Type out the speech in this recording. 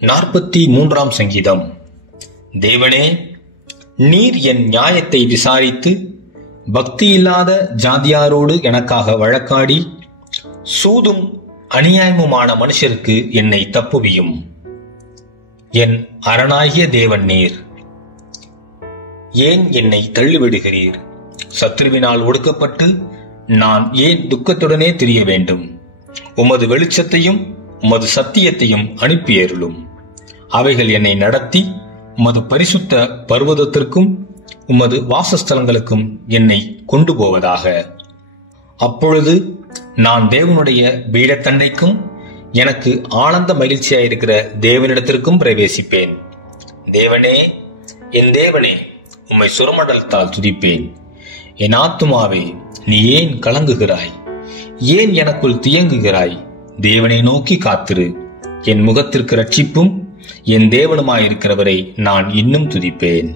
43 சங்கீதம். தேவனே, நீர் என் நியாயத்தை விசாரித்து பக்தியில்லாத ஜாதியாரோடு எனக்காக வழக்காடி சூதும் அநியாயமுமான மனுஷருக்கு என்னை தப்புவியும். என் அரணாகிய தேவன் நீர். ஏன் என்னை தள்ளிவிடுகிறீர்? சத்ருவினால் ஒடுக்கப்பட்டு நான் ஏன் துக்கத்துடனே திரிய வேண்டும்? உமது வெளிச்சத்தையும் உமது சத்தியத்தையும் அனுப்பியருளும். அவைகள் என்னை நடத்தி உமது பரிசுத்த பர்வதத்திற்கும் உமது வாசஸ்தலங்களுக்கும் என்னை கொண்டு போவதாக. அப்பொழுது நான் தேவனுடைய பீடத்தண்டைக்கும் எனக்கு ஆனந்த மகிழ்ச்சியாயிருக்கிற தேவனிடத்திற்கும் பிரவேசிப்பேன். தேவனே, என் தேவனே, உம்மை சுரமண்டலத்தால் துதிப்பேன். என் ஆத்துமாவே, நீ ஏன் கலங்குகிறாய்? ஏன் எனக்குள் தியங்குகிறாய்? தேவனை நோக்கி காத்திரு. என் முகத்திற்கு ரட்சிப்பும் என் தேவனுமாயிருக்கிறவரை நான் இன்னும் துதிப்பேன்.